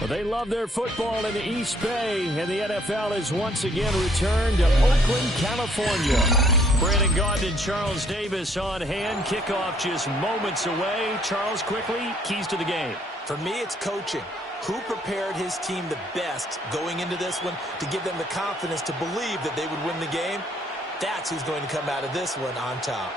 Well, they love their football in the East Bay, and the NFL is once again returned to Oakland, California. Brandon Gaudin and Charles Davis on hand. Kickoff just moments away. Charles, quickly, keys to the game. For me, it's coaching. Who prepared his team the best going into this one to give them the confidence to believe that they would win the game? That's who's going to come out of this one on top.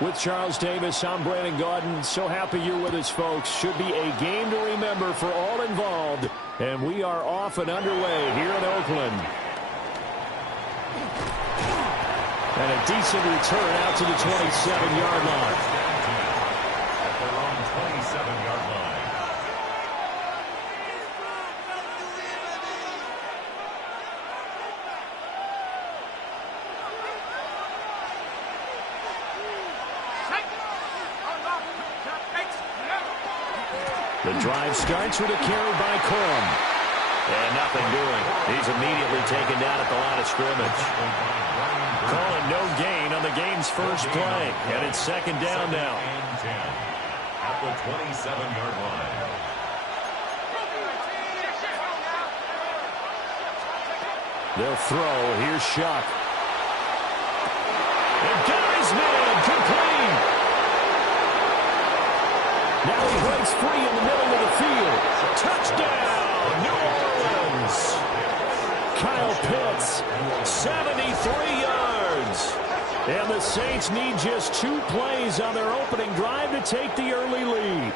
With Charles Davis, I'm Brandon Gaudin. So happy you're with us, folks. Should be a game to remember for all involved. And we are off and underway here in Oakland. And a decent return out to the 27-yard line. At their own 27-yard line. The drive starts with a carry by Corum. And nothing doing. He's immediately taken down at the line of scrimmage. Calling no gain on the game's first play. And it's second down now. At the 27-yard line. They'll throw. Here's Shuck. And Gary's man complete. Now he breaks free in the middle of the field. Touchdown, New Orleans. Kyle Pitts, 73 yards. And the Saints need just 2 plays on their opening drive to take the early lead.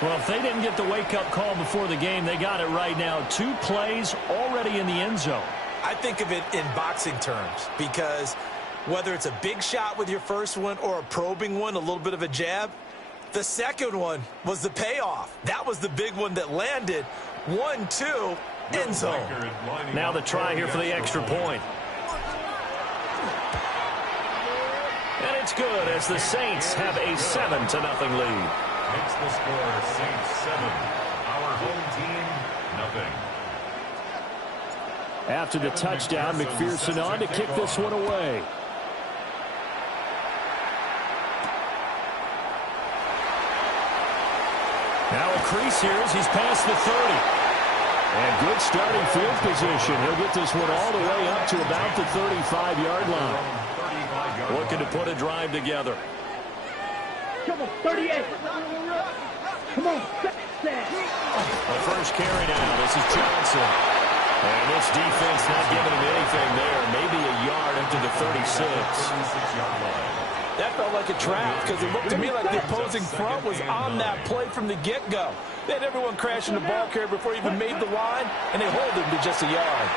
Well, if they didn't get the wake-up call before the game, they got it right now. 2 plays already in the end zone. I think of it in boxing terms because whether it's a big shot with your first one or a probing one, a little bit of a jab, the second one was the payoff. That was the big one that landed. 1-2, end zone. Now the try here for the extra point. And it's good as the Saints have a 7-0 lead. Makes the score Saints 7. Our home team, nothing. After the touchdown, McPherson on to kick this one away. Now a crease here as he's past the 30. And good starting field position. He'll get this one all the way up to about the 35-yard line. Looking to put a drive together. Come on, 38. Come on, The first carry now. This is Johnson. And this defense not giving him anything there. Maybe a yard up to the 36. That felt like a trap because it looked to me like the opposing front was on that play from the get-go. They had everyone crashing the ball carrier before he even made the line, and they hold him to just a yard.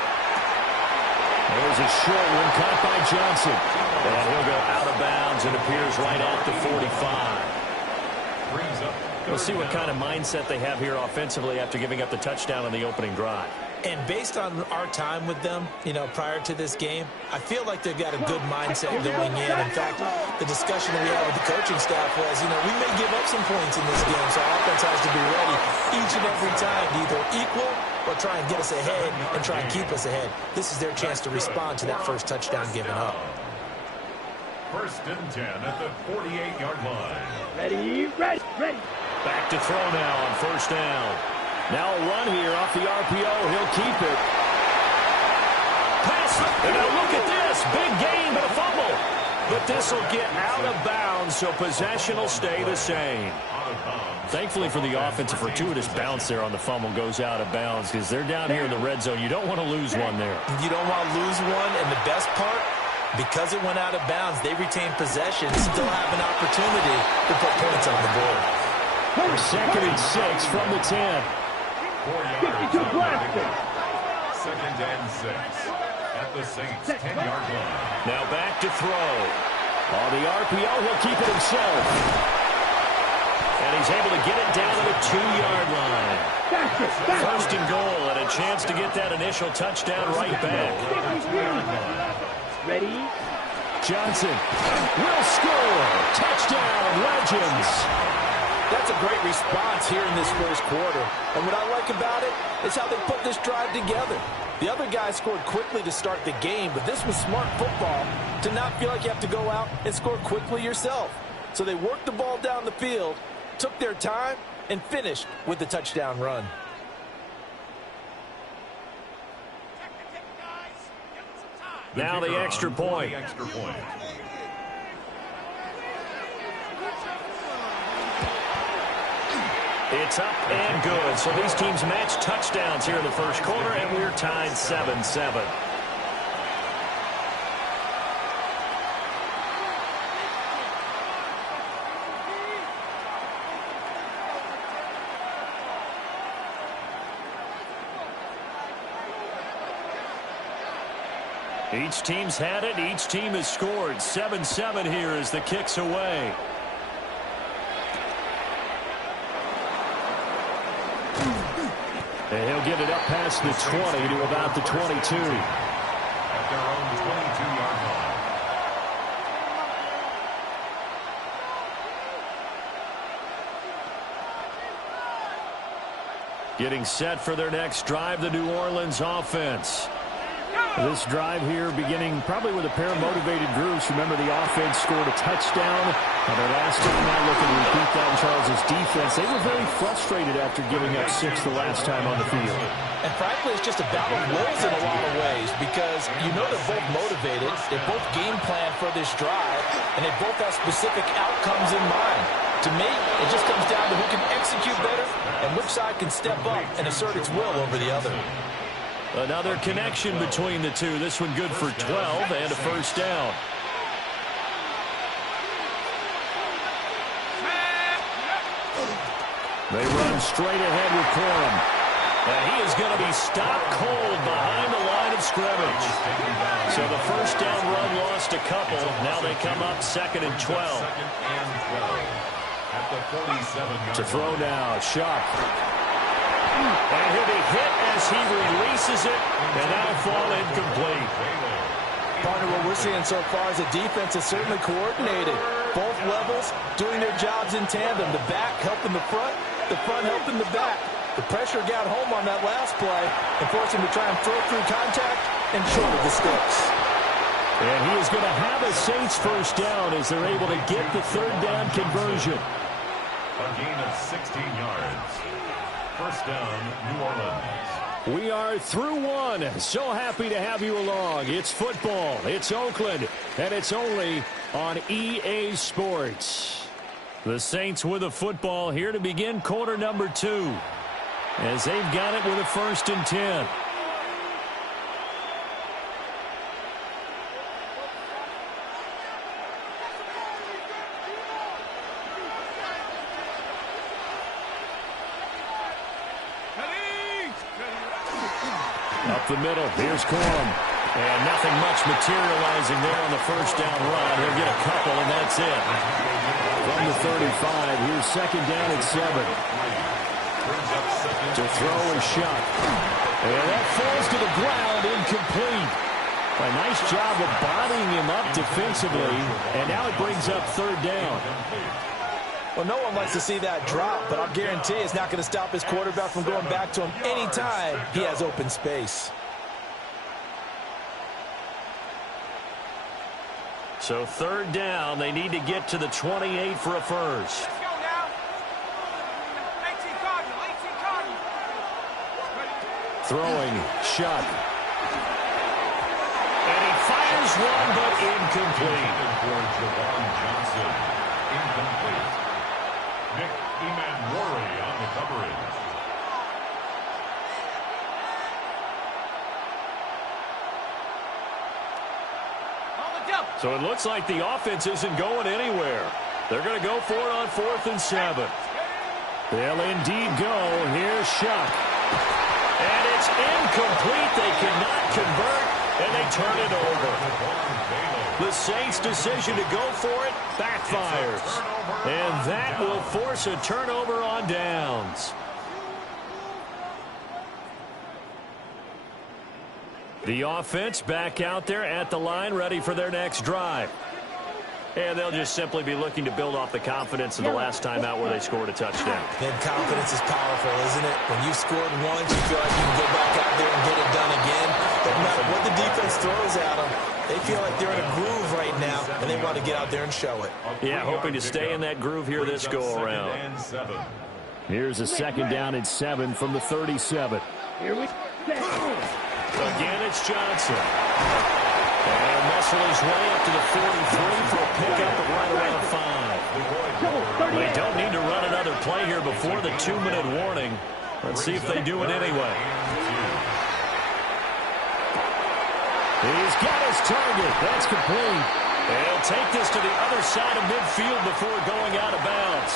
There's a short one caught by Johnson. And he'll go out of bounds and appears right at the 45. We'll see what kind of mindset they have here offensively after giving up the touchdown on the opening drive. And based on our time with them, prior to this game, I feel like they've got a good mindset going in. In fact, the discussion we had with the coaching staff was, we may give up some points in this game, so our offense has to be ready each and every time to either equal or try and get us ahead and try and keep us ahead. This is their chance to respond to that first touchdown given up. First and 10 at the 48-yard line. Ready. Back to throw now on first down. Now a run here off the RPO. He'll keep it. Pass. And now look at this. Big gain, but a fumble. But this will get out of bounds, so possession will stay the same. Thankfully for the offense, a fortuitous bounce there on the fumble goes out of bounds because they're down here in the red zone. You don't want to lose one there. You don't want to lose one, and the best part, because it went out of bounds, they retain possession, still have an opportunity to put points on the board. Second and 6 from the 10. 4 yards. Second and 6 at the Saints 10-yard line. Now back to throw. On the RPO, he'll keep it himself. And he's able to get it down to the 2-yard line. First and goal, and a chance to get that initial touchdown right back. Ready? Johnson will score. Touchdown, Legends. That's a great response here in this first quarter. And what I like about it is how they put this drive together. The other guy scored quickly to start the game, but this was smart football to not feel like you have to go out and score quickly yourself. So they worked the ball down the field, took their time, and finished with the touchdown run. Now the extra point. It's up and good. So these teams match touchdowns here in the first quarter, and we're tied 7-7. Each team's had it. Each team has scored. 7-7 here as the kick's away. And he'll get it up past the 20 to about the 22. At their own 22-yard line. Getting set for their next drive, the New Orleans offense. This drive here beginning probably with a pair of motivated groups. Remember, the offense scored a touchdown. Now their last time out looking to repeat that in Charles' defense. They were very frustrated after giving up 6 the last time on the field. And frankly, it's just a battle of wills in a lot of ways because you know they're both motivated. They both game plan for this drive, and they both have specific outcomes in mind. To me, it just comes down to who can execute better and which side can step up and assert its will over the other. Another connection between the two. This one good for 12 and a first down. They run straight ahead with Corum. And he is going to be stopped cold behind the line of scrimmage. So the first down run lost a couple. Now they come up 2nd and 12. At the 47-yard To throw now, Shuck. And he'll be hit as he releases it, and that'll fall incomplete. Partner, what we're seeing so far is the defense is certainly coordinated. Both levels doing their jobs in tandem. The back helping the front helping the back. The pressure got home on that last play and forced him to try and throw through contact and short of the sticks. And he is going to have a Saints first down as they're able to get the third down conversion. A gain of 16 yards. First down, New Orleans. We are through one. So happy to have you along. It's football. It's Oakland. And it's only on EA Sports. The Saints with the football here to begin quarter number 2. As they've got it with a 1st and 10. Up the middle, here's Corum. And nothing much materializing there on the first down run. He'll get a couple, and that's it. From the 35, here's 2nd down at 7. To throw a shot. And that falls to the ground, incomplete. A nice job of bodying him up defensively, and now it brings up 3rd down. Well, no one likes to see that drop, but I'll guarantee it's not going to stop his quarterback from going back to him anytime he has open space. So 3rd down, they need to get to the 28 for a first. Throwing, shot. And he fires one, but incomplete. For Javon Johnson. Incomplete. Nick Emmanwori on the coverage. So it looks like the offense isn't going anywhere. They're going to go for it on 4th and 7. They'll indeed go. Here's Shuck. And it's incomplete. They cannot convert, and they turn it over. The Saints' decision to go for it backfires. And that will force a turnover on downs. The offense back out there at the line, ready for their next drive. And they'll just simply be looking to build off the confidence of the last time out where they scored a touchdown. And confidence is powerful, isn't it? When you scored once, you feel like you can go back out there and get it done again. No matter what the defense throws at them, they feel like they're in a groove right now, and they want to get out there and show it. Yeah, hoping to stay in that groove here this go-around. Here's a 2nd down and 7 from the 37. Here we go. Again, it's Johnson. And muscle his way up to the 43 for a pickup of right around 5. They don't need to run another play here before the 2-minute warning. Let's see if they do it anyway. He's got his target. That's complete. They'll take this to the other side of midfield before going out of bounds.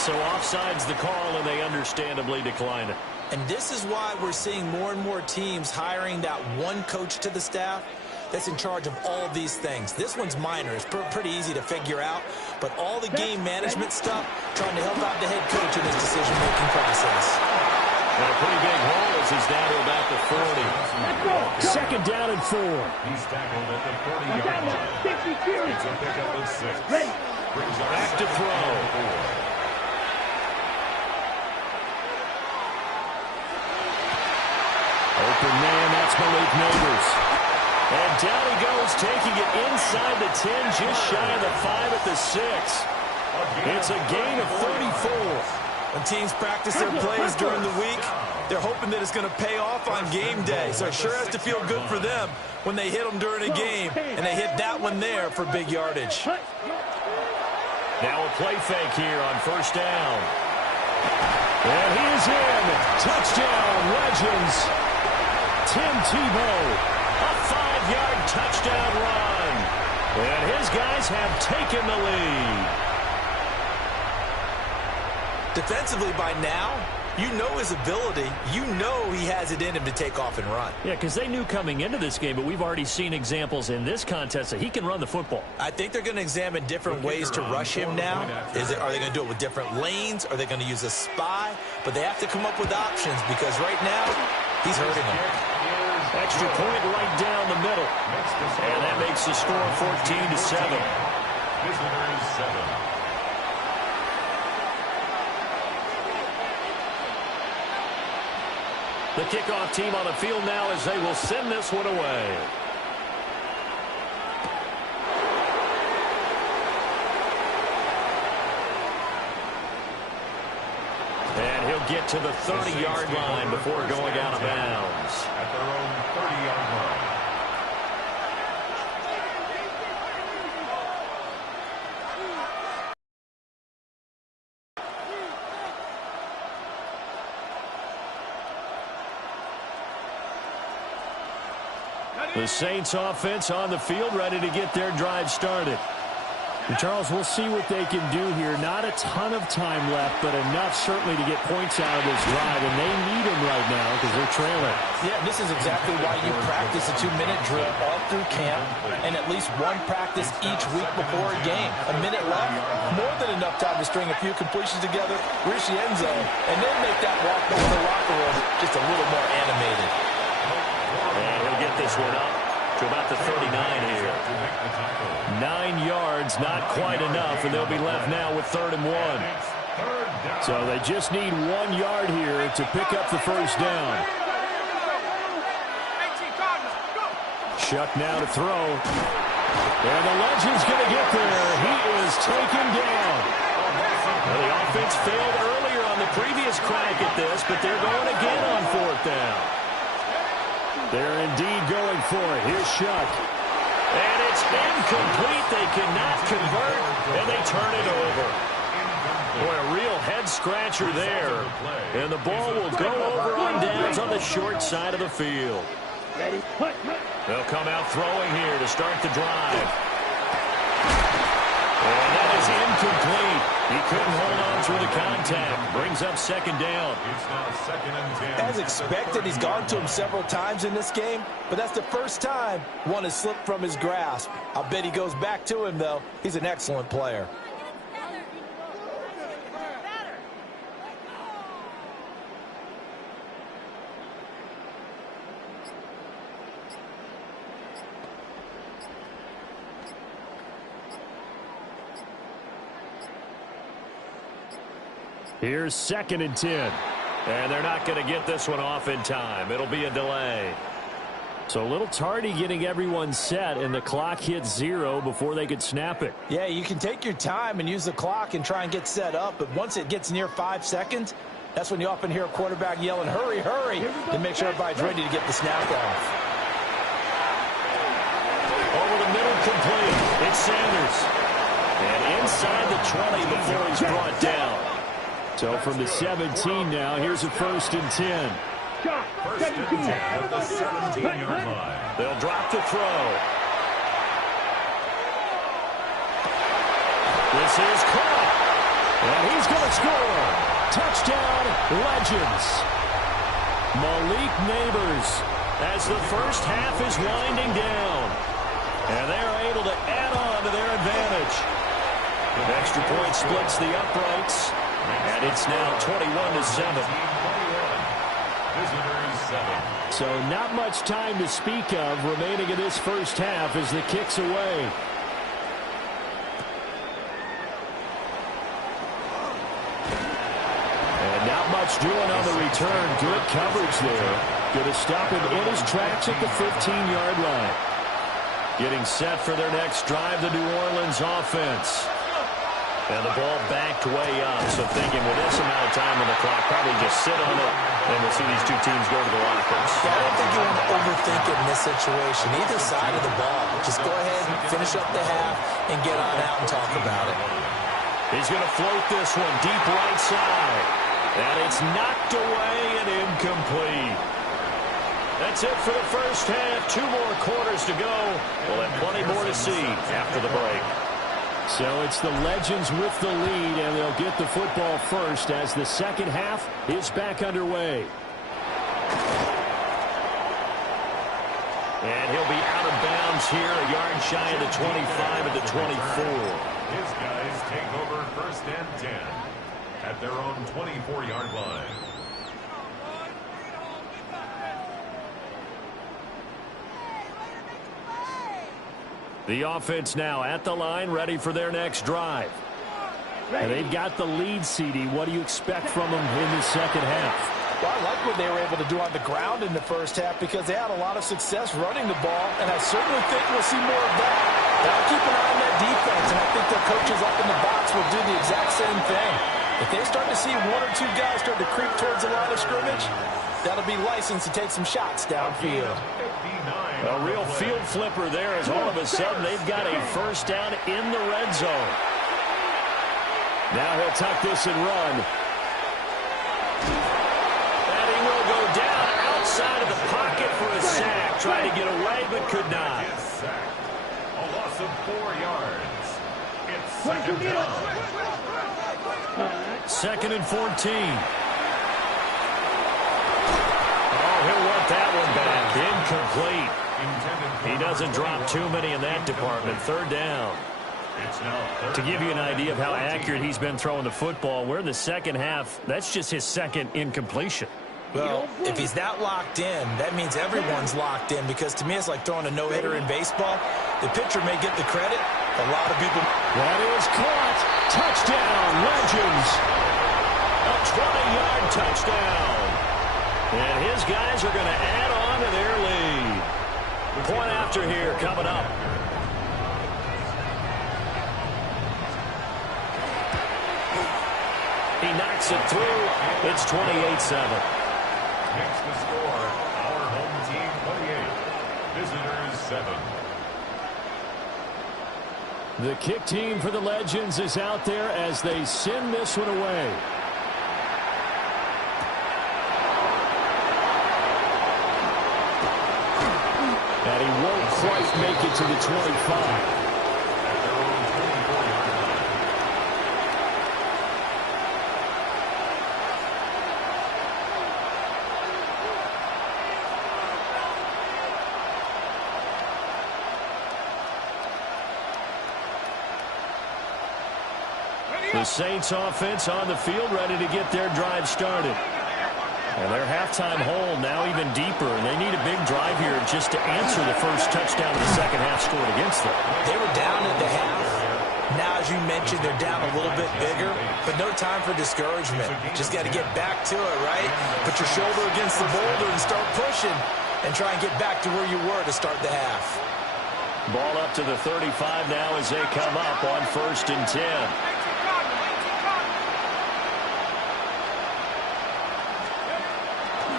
So offside's the call, and they understandably decline it. And this is why we're seeing more and more teams hiring that one coach to the staff that's in charge of all of these things. This one's minor. It's pretty easy to figure out. But all the game management stuff, trying to help out the head coach in his decision-making process. And a pretty big hole as he's down to about the 40. 2nd down and 4. He's tackled at the 40-yard line. It's a pickup of 6. Back to throw. Open man, that's Malik Neighbors. And down he goes, taking it inside the 10, just shy of the 5 at the 6. It's a gain of 34. When teams practice their plays during the week, they're hoping that it's going to pay off on game day. So it sure has to feel good for them when they hit them during a game, and they hit that one there for big yardage. Now a play fake here on 1st down. And he is in. Touchdown, Legends. Tim Tebow, a 5-yard touchdown run. And his guys have taken the lead. Defensively by now, you know his ability. You know he has it in him to take off and run. Yeah, because they knew coming into this game, but we've already seen examples in this contest that he can run the football. I think they're going to examine different ways to rush him now. Are they going to do it with different lanes? Are they going to use a spy? But they have to come up with options because right now, he's hurting them. Extra point right down the middle. And that makes the score 14-7. Visitors 7. The kickoff team on the field now as they will send this one away. And he'll get to the 30-yard line before going out of bounds. At their own 30-yard line. The Saints offense on the field, ready to get their drive started. And Charles, we'll see what they can do here. Not a ton of time left, but enough certainly to get points out of this drive, and they need them right now because they're trailing. Yeah, this is exactly why you practice a 2-minute drill all through camp and at least one practice each week before a game. A minute left, more than enough time to string a few completions together, reach the end zone, and then make that walk back to the locker room just a little more animated. And he'll get this one up to about the 39 here. 9 yards, not quite enough, and they'll be left now with 3rd and 1. So they just need 1 yard here to pick up the 1st down. Shuck now to throw. And the Legend's going to get there. He is taken down. Well, the offense failed earlier on the previous crack at this, but they're going again on 4th down. They're indeed going for it. Here's Shuck. And it's incomplete. They cannot convert, and they turn it over. Boy, a real head-scratcher there. And the ball will go over on downs on the short side of the field. They'll come out throwing here to start the drive. And that is incomplete. He couldn't hold on through the contact. Brings up 2nd down. It's now 2nd and 10. As expected, he's gone to him several times in this game, but that's the first time one has slipped from his grasp. I bet he goes back to him, though. He's an excellent player. Here's 2nd and 10. And they're not going to get this one off in time. It'll be a delay. So a little tardy getting everyone set, and the clock hits 0 before they could snap it. Yeah, you can take your time and use the clock and try and get set up, but once it gets near 5 seconds, that's when you often hear a quarterback yelling, hurry, hurry, to make sure everybody's ready to get the snap off. Over the middle, complete. It's Sanders. And inside the 20 before he's brought down. So from the 17 now, here's a 1st and 10. First and 10 at the 17-yard line. They'll drop the throw. This is caught. And he's going to score. Touchdown, Legends. Malik Neighbors as the first half is winding down. And they're able to add on to their advantage. The extra point splits the uprights. And it's now 21-7. Visitors 7. So not much time to speak of remaining in this first half as the kick's away. And not much doing on the return. Good coverage there. Going to stop him in his tracks at the 15-yard line. Getting set for their next drive, the New Orleans offense. And the ball backed way up, so thinking with this amount of time on the clock, probably just sit on it, and we'll see these two teams go to the lockers. Yeah, I don't think you want to overthink it in this situation, either side of the ball. Just go ahead and finish up the half and get on out and talk about it. He's going to float this one deep right side. And it's knocked away and incomplete. That's it for the first half. 2 more quarters to go. We'll have plenty more to see after the break. So it's the Legends with the lead, and they'll get the football first as the second half is back underway. And he'll be out of bounds here, a yard shy of the 25 at the 24. His guys take over 1st and 10 at their own 24-yard line. The offense now at the line, ready for their next drive. And they've got the lead, CD. What do you expect from them in the second half? Well, I like what they were able to do on the ground in the first half because they had a lot of success running the ball, and I certainly think we'll see more of that. Now keep an eye on that defense, and I think their coaches up in the box will do the exact same thing. If they start to see 1 or 2 guys start to creep towards the line of scrimmage, that'll be licensed to take some shots downfield. A real field flipper there as all of a sudden they've got a first down in the red zone. Now he'll tuck this and run. And he will go down outside of the pocket for a sack. Tried to get away but could not. A loss of 4 yards. It's 2nd down. 2nd and 14. He'll want that one back. Incomplete. He doesn't drop too many in that department. 3rd down. To give you an idea of how accurate he's been throwing the football, we're in the second half. That's just his 2nd incompletion. Well, if he's that locked in, that means everyone's locked in because to me it's like throwing a no-hitter in baseball. The pitcher may get the credit. A lot of people... That is caught. Touchdown, Legends. A 20-yard touchdown. And his guys are going to add on to their lead. Point after here coming up. He knocks it through. It's 28-7. Makes the score. Our home team 28. Visitors 7. The kick team for the Legends is out there as they send this one away. And he won't quite make it to the 25. The Saints offense on the field ready to get their drive started. And their halftime hole now even deeper, and they need a big drive here just to answer the first touchdown of the second half scored against them. They were down at the half. Now, as you mentioned, they're down a little bit bigger. but no time for discouragement. Just got to get back to it, right? Put your shoulder against the boulder and start pushing and try and get back to where you were to start the half. Ball up to the 35 now as they come up on 1st and 10.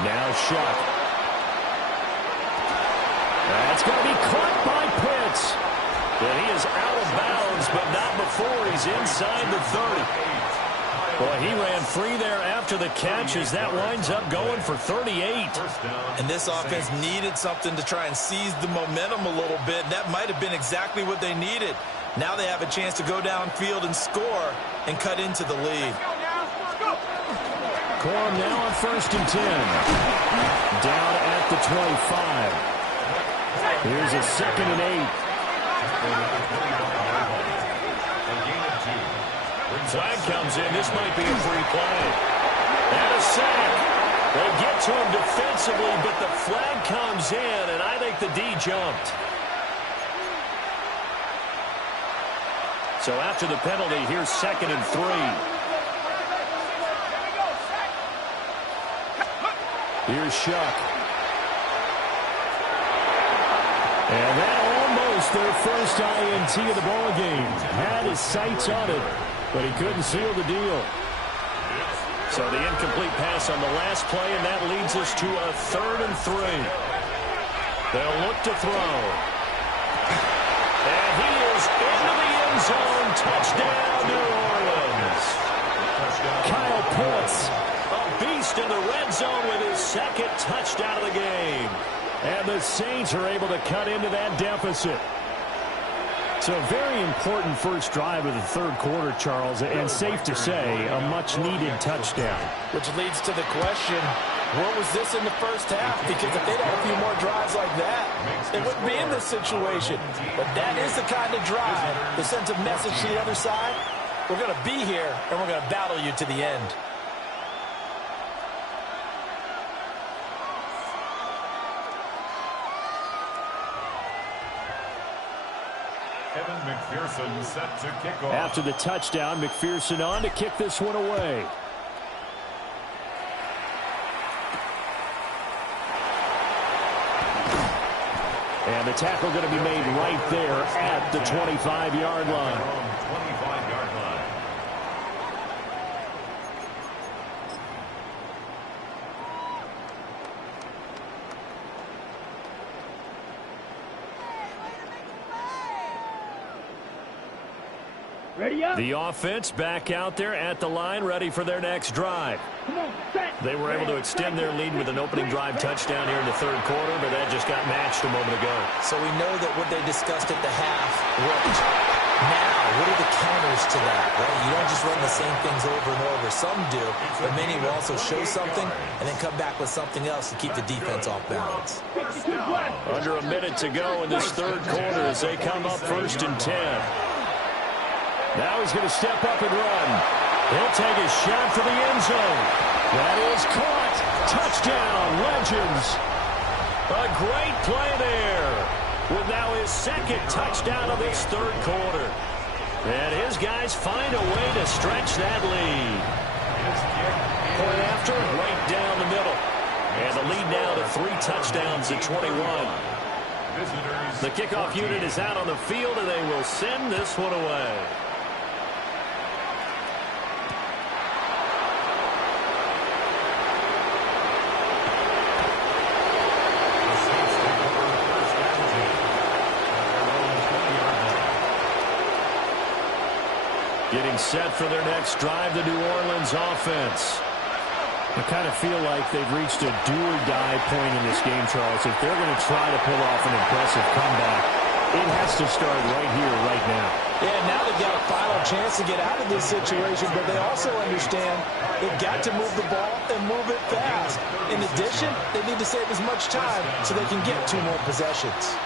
Now Shuck. That's going to be caught by Pitts. And he is out of bounds, but not before he's inside the 30. Boy, he ran free there after the catch as that winds up going for 38. And this offense needed something to try and seize the momentum a little bit. That might have been exactly what they needed. Now they have a chance to go downfield and score and cut into the lead. Corum now on 1st and 10. Down at the 25. Here's a 2nd and 8. Flag comes in. This might be a free play. And a sack. They get to him defensively, but the flag comes in, and I think the D jumped. So after the penalty, here's 2nd and 3. Here's Shuck. And that almost their first INT of the ballgame. Had his sights on it, but he couldn't seal the deal. So the incomplete pass on the last play, and that leads us to a 3rd and 3. They'll look to throw. And he is into the end zone. Touchdown, New Orleans. Kyle Pitts, a beast in the red zone with his 2nd touchdown of the game. And the Saints are able to cut into that deficit. So a very important first drive of the 3rd quarter, Charles, and safe to say, a much-needed touchdown. Which leads to the question, what was this in the first half? Because if they'd had a few more drives like that, they wouldn't be in this situation. But that is the kind of drive that sends a message to the other side. We're going to be here, and we're going to battle you to the end. McPherson set to kick off. After the touchdown, McPherson on to kick this one away. And the tackle going to be made right there at the 25-yard line. 25-yard line. Ready up. The offense back out there at the line, ready for their next drive. Come on, set. They were able to extend their lead with an opening drive touchdown here in the 3rd quarter, but that just got matched a moment ago. So we know that what they discussed at the half worked. Now, what are the counters to that, right? You don't just run the same things over and over. Some do, but many will also show something and then come back with something else to keep the defense off balance. Under a minute to go in this 3rd quarter as they come up 1st and 10. Now he's going to step up and run. He'll take a shot for the end zone. That is caught. Touchdown, Legends. A great play there with now his 2nd touchdown of this 3rd quarter. And his guys find a way to stretch that lead. Point after, right down the middle. And the lead now to 3 touchdowns at 21. The kickoff unit is out on the field, and they will send this one away. Getting set for their next drive, the New Orleans offense. I kind of feel like they've reached a do-or-die point in this game, Charles. If they're going to try to pull off an impressive comeback, it has to start right here, right now. Yeah, now they've got a final chance to get out of this situation, but they also understand they've got to move the ball and move it fast. In addition, they need to save as much time so they can get 2 more possessions.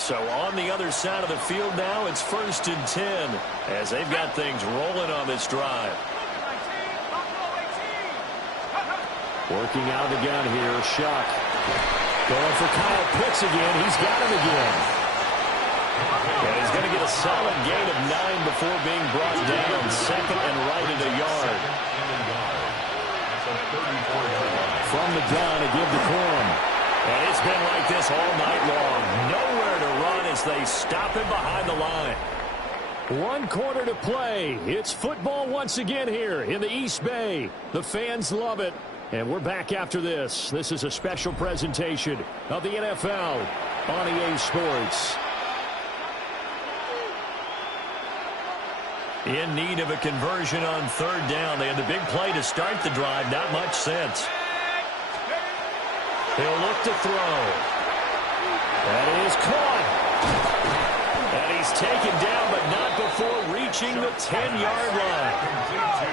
So on the other side of the field now, it's 1st and 10 as they've got things rolling on this drive. Working out of the gun here, Shuck. Going for Kyle Pitts again. He's got him again. And he's going to get a solid gain of 9 before being brought down. Second and right at a yard. From the gun, a give to Corum. And it's been like this all night long. Nowhere to run as they stop him behind the line. 1 quarter to play. It's football once again here in the East Bay. The fans love it. And we're back after this. This is a special presentation of the NFL on EA Sports. In need of a conversion on 3rd down. They had the big play to start the drive. Not much sense. He'll look to throw. That is caught. And he's taken down, but not before reaching the 10-yard line.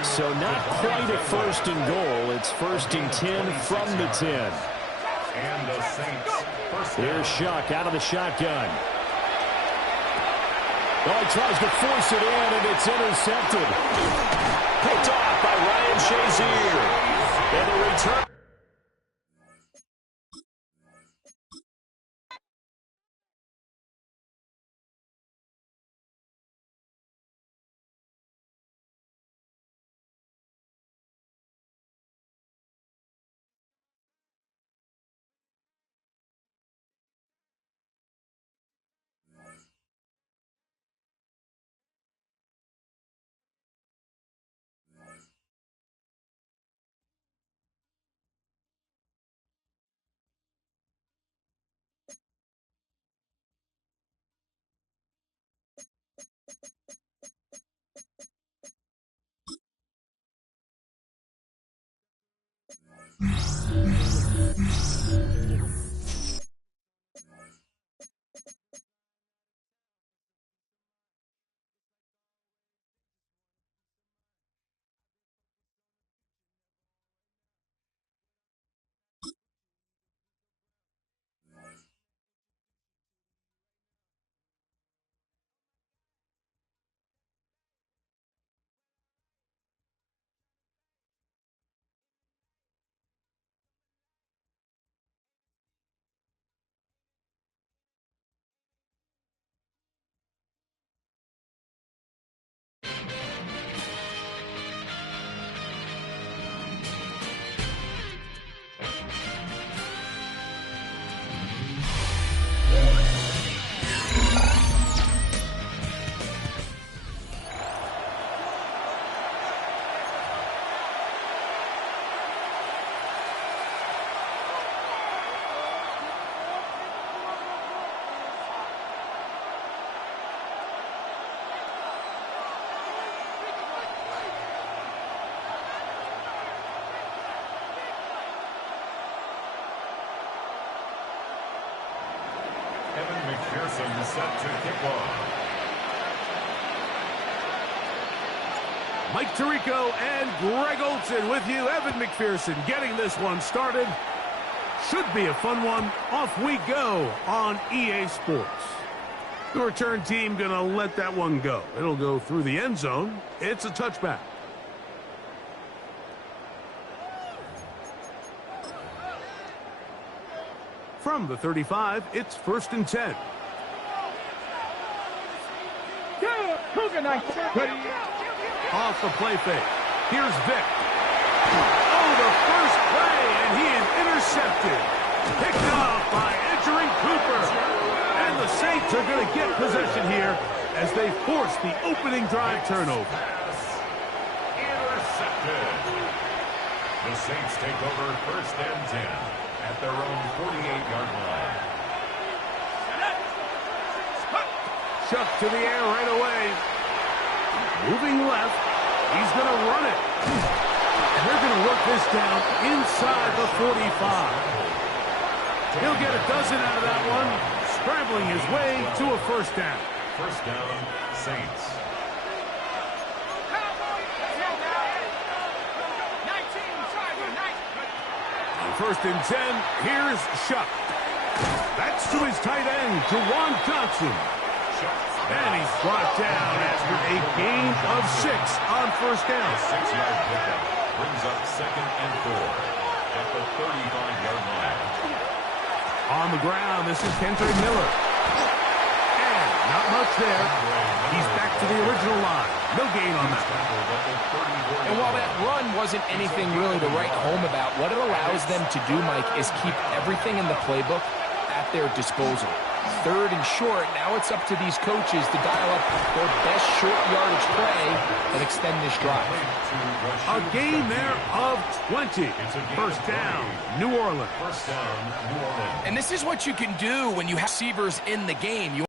So not quite a 1st and goal. It's 1st and 10 from the 10. And the Saints. Here's Shuck out of the shotgun. Oh, he tries to force it in, and it's intercepted. Picked off by Ryan Shazier. And the return. McPherson set to kick off. Mike Tirico and Greg Olsen with you. Evan McPherson getting this one started. Should be a fun one. Off we go on EA Sports. The return team going to let that one go. It'll go through the end zone. It's a touchback. From the 35, it's 1st and 10. Off the play fake. Here's Vic. Oh, the first play, and he is intercepted. Picked off by entering Cooper. And the Saints are going to get possession here as they force the opening drive turnover. Intercepted. The Saints take over 1st and 10 at their own 48-yard line. Chuck to the air right away. Moving left. He's going to run it. And they're going to work this down inside the 45. He'll get a dozen out of that one, scrambling his way to a 1st down. 1st down, Saints. On 1st and 10, here's Shuck. That's to his tight end, Jawan Johnson. And he's brought down after a gain of 6 on 1st down. 6-yard pickup brings up 2nd and 4 at the 35-yard line. On the ground, this is Kendrick Miller. And not much there. He's back to the original line. No gain on that. And while that run wasn't anything really to write home about, what it allows them to do, Mike, is keep everything in the playbook at their disposal. Third and short, now it's up to these coaches to dial up their best short yardage play and extend this drive. A gain there of 20. First down, New Orleans. And this is what you can do when you have receivers in the game. You